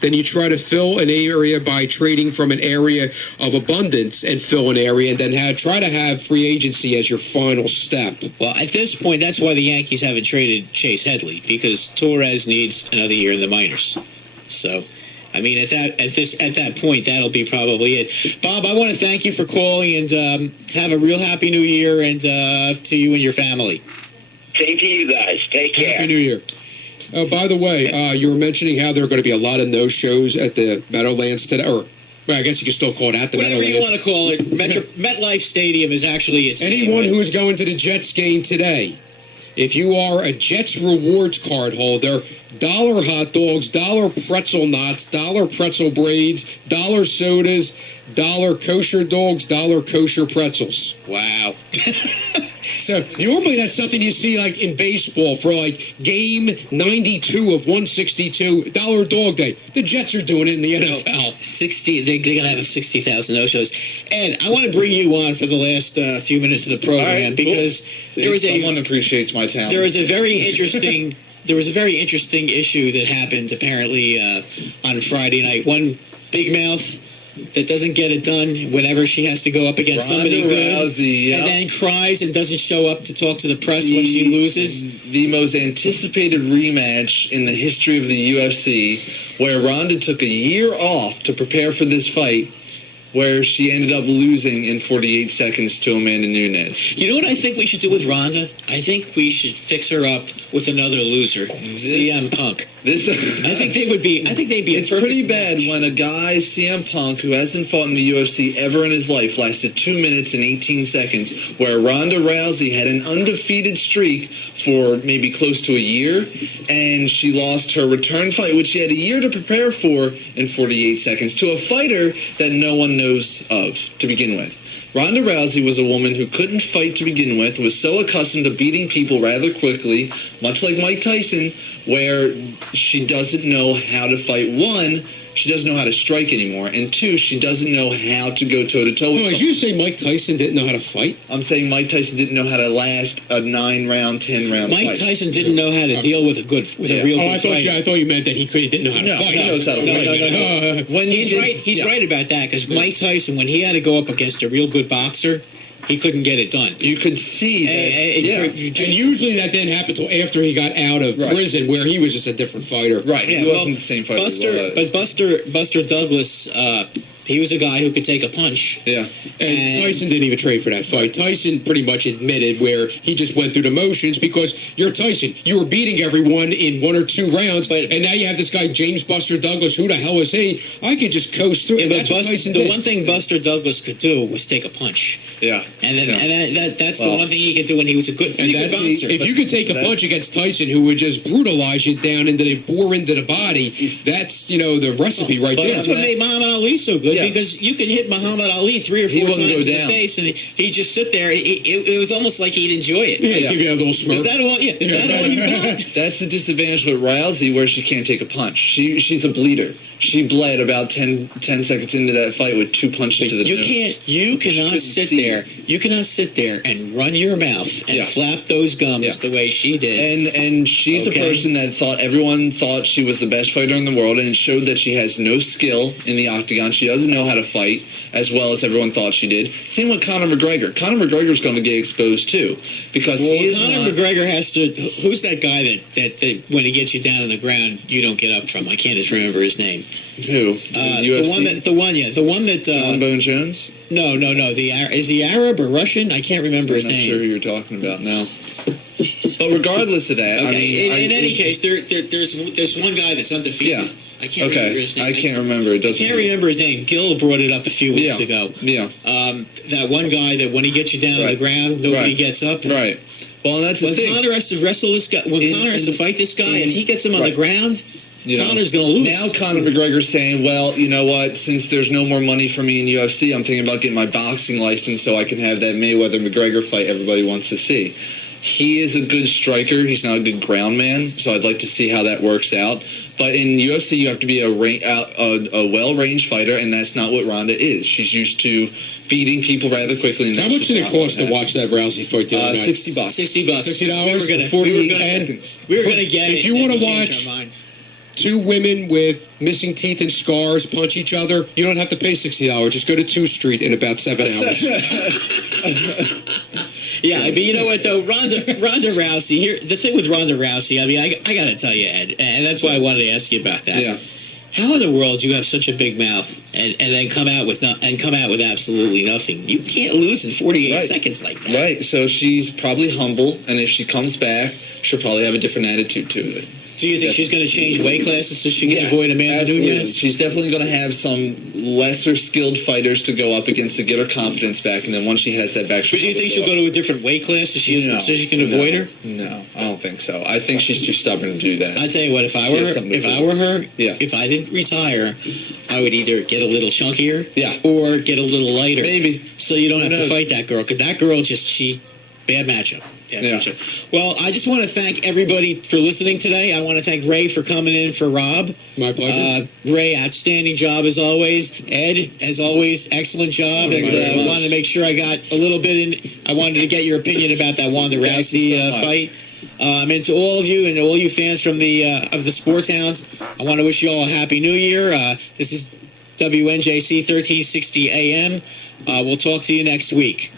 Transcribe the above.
then you try to fill an area by trading from an area of abundance and fill an area, and then try to have free agency as your final step. Well, at this point, that's why the Yankees haven't traded Chase Headley, because Torres needs another year in the minors. So, I mean, at that point, that'll be probably it. Bob, I want to thank you for calling, and have a real happy New Year, and to you and your family. Same to you guys. Take care. Happy New Year. Oh, by the way, you were mentioning how there are going to be a lot of no-shows at the Meadowlands today, or well, I guess you can still call it at the Whatever Meadowlands. you want to call it, MetLife Stadium is actually its Anyone name. who is going to the Jets game today, if you are a Jets rewards card holder, $1 hot dogs, $1 pretzel knots, $1 pretzel braids, $1 sodas, $1 kosher dogs, $1 kosher pretzels. Wow. So normally that's something you see like in baseball for like game 92 of 162, $1 dog day. The Jets are doing it in the NFL. 60. They're going to have 60,000 no-shows. Ed, I want to bring you on for the last few minutes of the program because there was someone appreciates my talent. There was a very interesting. There was a very interesting issue that happened apparently on Friday night. One big mouth that doesn't get it done whenever she has to go up against somebody good, Rousey, and then cries and doesn't show up to talk to the press when she loses. The most anticipated rematch in the history of the UFC, where Ronda took a year off to prepare for this fight, where she ended up losing in 48 seconds to Amanda Nunes. You know what I think we should do with Ronda? I think we should fix her up with another loser, CM Punk. I think they'd be. It's pretty bad when a guy, CM Punk, who hasn't fought in the UFC ever in his life, lasted 2 minutes and 18 seconds, where Ronda Rousey had an undefeated streak for maybe close to a year, and she lost her return fight, which she had a year to prepare for, in 48 seconds, to a fighter that no one knows of to begin with. Ronda Rousey was a woman who couldn't fight to begin with, was so accustomed to beating people rather quickly, much like Mike Tyson, where she doesn't know how to fight. One, she doesn't know how to strike anymore, and two, she doesn't know how to go toe-to-toe with Did you say Mike Tyson didn't know how to fight? I'm saying Mike Tyson didn't know how to last a 9-round, 10-round fight. Mike Tyson didn't know how to deal with a real good fighter. I thought you meant that he didn't know how to fight. He knows how to fight. He's right about that, because Mike Tyson, when he had to go up against a real good boxer, he couldn't get it done. You could see that. And usually that didn't happen until after he got out of prison, where he was just a different fighter. Right. He wasn't the same fighter. Buster Douglas, he was a guy who could take a punch. Yeah. And Tyson didn't even trade for that fight. Tyson pretty much admitted where he just went through the motions because you're Tyson. You were beating everyone in 1 or 2 rounds, and now you have this guy, James Buster Douglas. Who the hell is he? I could just coast through. And that's what Tyson did. The one thing Buster Douglas could do was take a punch. Yeah. And that's the one thing he could do when he was a good bouncer. If you could take a punch against Tyson, who would just brutalize you down bore into the body, that's, the recipe right there. That's what made Muhammad Ali so good, because you could hit Muhammad Ali 3 or 4 times in the face, and he'd just sit there. It was almost like he'd enjoy it. Give you a little smirk. Is that all you got? That's the disadvantage with Rousey, where she can't take a punch. She's a bleeder. She bled about 10 seconds into that fight with 2 punches to the nose. You cannot sit there. You cannot sit there and run your mouth and flap those gums the way she did. And she's a person that everyone thought she was the best fighter in the world, and it showed that she has no skill in the octagon. She doesn't know how to fight as well as everyone thought she did. Same with Conor McGregor. Conor McGregor's going to get exposed too, because Conor McGregor has to. Who's that guy that when he gets you down on the ground you don't get up from? I can't just remember his name. Who? UFC? The one that John Bone Jones? No. Is he Arab or Russian? I can't remember his name. I'm not sure who you're talking about now. But regardless of that, in any case, there's one guy that's undefeated. Yeah. I can't remember his name. I can't remember. It doesn't. I can't remember his name. Gil brought it up a few weeks ago. Yeah. That one guy that when he gets you down on the ground, nobody gets up. Right. Well, that's the thing. Conor has to wrestle this guy. When Conor has to fight this guy, if he gets him on the ground, Conor's going to lose. Now Conor McGregor's saying, well, you know what? Since there's no more money for me in UFC, I'm thinking about getting my boxing license so I can have that Mayweather-McGregor fight everybody wants to see. He is a good striker. He's not a good ground man, so I'd like to see how that works out. But in UFC, you have to be a well-ranged fighter, and that's not what Ronda is. She's used to beating people rather quickly. How much did it cost to watch that Rousey fight the other night? $60. $60. $60? We were going to get if you want to watch two women with missing teeth and scars punch each other, you don't have to pay $60. Just go to 2 Street in about 7 hours. Yeah, I mean, you know what though, Ronda Rousey. Here, the thing with Ronda Rousey, I mean, I got to tell you, Ed, and that's why I wanted to ask you about that. Yeah. How in the world do you have such a big mouth and then come out with absolutely nothing? You can't lose in 48 seconds like that. Right. So she's probably humble, and if she comes back, she'll probably have a different attitude to it. Do you think she's going to change weight classes so she can avoid Amanda Nunes? She's definitely going to have some lesser skilled fighters to go up against to get her confidence back, and then once she has that back, but do you think she'll go to a different weight class so she can avoid her? No, I don't think so. I think she's too stubborn to do that. I tell you what, if I were her, if I didn't retire, I would either get a little chunkier, or get a little lighter, maybe, so you don't have to fight that girl, because that girl bad matchup. Yeah. Well, I just want to thank everybody for listening today. I want to thank Ray for coming in for Rob. My pleasure. Ray, outstanding job as always. Ed, as always, excellent job. And I wanted to make sure I got a little bit in. I wanted to get your opinion about that Ronda Rousey fight. And to all of you and all you fans from of the Sports Hounds, I want to wish you all a happy New Year. This is WNJC 1360 AM. We'll talk to you next week.